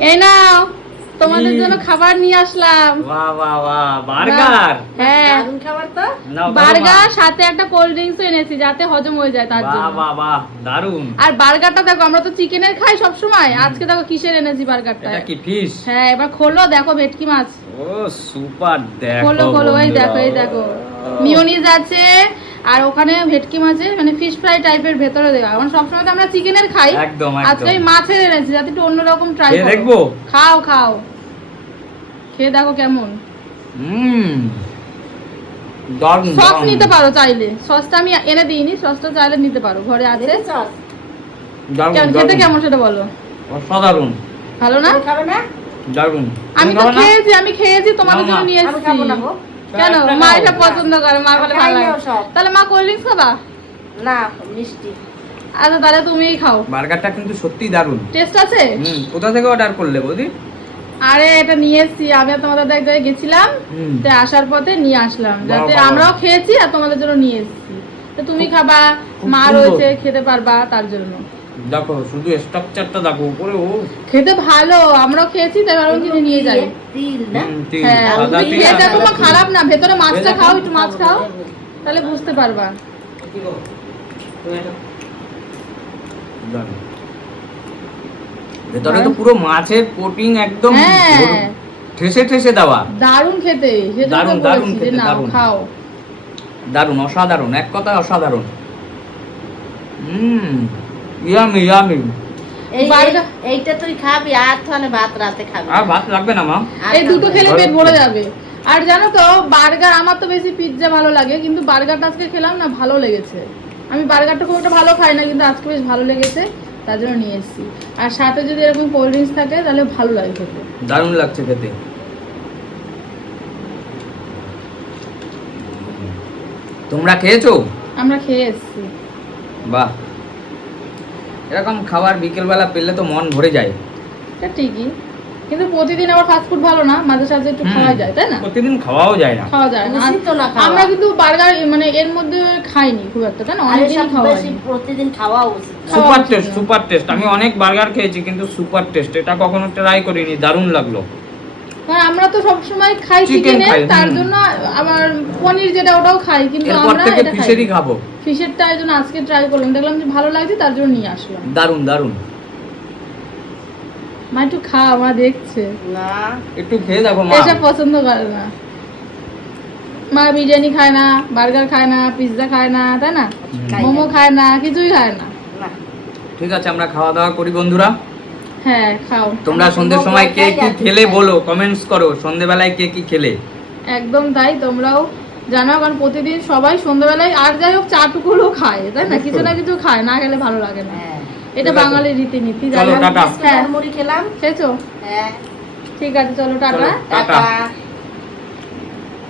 এই নাও তোমাদের জন্য খাবার নিয়ে আসলাম। বাহ বাহ বাহ, বার্গার। হ্যাঁ দারুণ খাবার তো। নাও, বার্গার সাথে একটা কোল্ড ড্রিঙ্কস এনেছি যাতে হজম হয়ে যায় তার বাহ জন্য। বাহ বাহ, দারুন। আর বার্গারটা দেখো, আমরা তো চিকেনের খাই সব সময়, আজকে দেখো কিসের এনেছি বার্গারটা। এটা কি ফিশ? হ্যাঁ এবার খোলো, দেখো ভেটকি মাছ। ও সুপার, দেখো খোলো খোলো, এই বন্ধুরা। দেখো এই দেখো, মিওনিজ আছে আর ওখানে ভেটকি মাছের মানে ফিশ ফ্রাই টাইপের ভেতরে দেওয়া। মানে সবসময় তো আমরা চিকেনের খাই, একদম আজকে আমি মাছের এনেছি যাতে একটু অন্যরকম ট্রাই খেয়ে করো। দেখবো? খাও খাও, খেয়ে দেখো কেমন। দারুন। সস দারুন। নিতে পারো চাইলে, সসটা আমি এনে দিইনি, সসটা চাইলে নিতে পারো, ঘরে আছে। দেখেছ? দারুন, খেতে দারুন। কেমন সেটা বলো। অসাধারণ, ভালো না? তুমি খাবে না? দারুন। আমি তো খেয়েছি তোমাদের না, জন্য না। নিয়ে আমি খাবো না এসেছি। গো। কেন? একটা মা খাও। এটা পছন্দ করে, মা বলে ভালো লাগে। খাইলেও সব। তাহলে মা কোল্ড ড্রিঙ্কস খাবা? না, মিষ্টি। আচ্ছা তাহলে তুমিই খাও। বার্গারটা কিন্তু সত্যি দারুন। টেস্ট আছে? কোথা থেকে অর্ডার করলে বৌদি? আরে এটা নিয়ে এসেছি আমি, আর তোমাদের এক জায়গায় গেছিলাম, তো আসার পথে নিয়ে আসলাম যাতে বাহ, বাহ। আমরাও খেয়েছি আর তোমাদের জন্য নিয়ে এসেছি। তো তুমি খাবা, খুব মা সুন্দর। রয়েছে খেতে পারবা তার জন্য। দেখো শুধু স্ট্রাকচারটা দেখো উপরে। ও খেতে ভালো, আমরাও খেয়েছি তাই ভাবলাম কিনে নিয়ে যাই। তিল না? তিল, হ্যাঁ সাদা তুমি তিল। খেয়ে দেখো মা, খারাপ না, ভেতরে মাছটা দেখো। খাও, একটু মাছ খাও তাহলে বুঝতে পারবা। দারুন। ভেতরে তো পুরো মাছের কোটিং একদম হ্যাঁ। ঠেসে ঠেসে দেওয়া। দারুণ খেতে, সেজন্য তো দারুণ, দারুণ বলেছি যে খেতে, নাও দারুণ। খাও। দারুন, অসাধারণ, এক কথায় অসাধারণ। Yummy yummy. বার্গার- এইটা তুই খাবি আর তাহলে ভাত রাতে খাবি। আর ভাত লাগবে না মা? আর এই দুটো খাবি খেলে না। পেট ভরে যাবে। আর জানো তো বার্গার, আমার তো বেশি পিৎজা ভালো লাগে, কিন্তু বার্গারটা আজকে খেলাম না, ভালো লেগেছে। আমি বার্গারটা খুব একটা ভালো খাই না, কিন্তু আজকে বেশ ভালো লেগেছে তার জন্য নিয়ে এসেছি। আর সাথে যদি এরকম কোল্ড ড্রিঙ্কস থাকে তাহলে ভালো লাগে খেতে। দারুণ লাগছে খেতে। তোমরা খেয়েছো? আমরা খেয়ে এসেছি। বাহ, এরকম খাবার বিকেলবেলা পেলে তো মন ভরে যায়। এটা ঠিকই, কিন্তু প্রতিদিন আবার ফাস্ট ফুড ভালো না, মাঝে সাঝে একটু খাওয়া যায়, তাই না? প্রতিদিন খাওয়াও যায় না। খাওয়া যায় না। উচিত তো না খাওয়া। আমরা কিন্তু বার্গার মানে এর মধ্যে খাইনি খুব একটা, তাই না? আর অনেকদিন এসব খাওয়া বেশি হয়নি। প্রতিদিন খাওয়া উচিত না। খাওয়া সুপার উচিত টেস্ট, না। Super test. আমি অনেক বার্গার খেয়েছি কিন্তু সুপার টেস্ট, এটা কখনো ট্রাই করিনি, দারুণ লাগলো। হ্যাঁ আমরা তো সবসময় খাই Chicken চিকেনের, খাই, তার জন্য আবার পনির যেটা ওটাও খাই, কিন্তু এরপর আমরা থেকে এটা খাই ফিশেরই খাবো। ফিশেরটা এই জন্য আজকে ট্রাই করলাম, দেখলাম যে ভালো লাগছে তার জন্য নিয়ে আসলাম। দারুণ দারুণ। মা একটু খাও, মা দেখছে। না, একটু খেয়ে দেখো মা। এসব পছন্দ করে না মা, বিরিয়ানি খায় না, বার্গার খায় না, পিৎজা খায় না, তাই না? খাই মোমো না। খায় না, কিছুই খায় না। না। ঠিক আছে, আমরা খাওয়া দাওয়া করি বন্ধুরা। হ্যাঁ খাও। তোমরা সন্ধ্যের সময় কে কি খেলে বলো, কমেন্টস করো, সন্ধ্যেবেলায় কে কি খেলে। একদম তাই, তোমরাও জানাও, কারণ প্রতিদিন সবাই সন্ধ্যাবেলায় আর যাই হোক চাটুকুলো খায়, তাই না? কিছু না কিছু খায়, না খেলে ভালো লাগে না। হ্যাঁ। এটা ঠিক আছে। বাঙালির রীতিনীতি। চলো, জানো? টাটা। হ্যাঁ মুড়ি খেলাম। খেয়েছো? হ্যাঁ। ঠিক আছে চলো টাটা। চলো। টাটা। টাটা।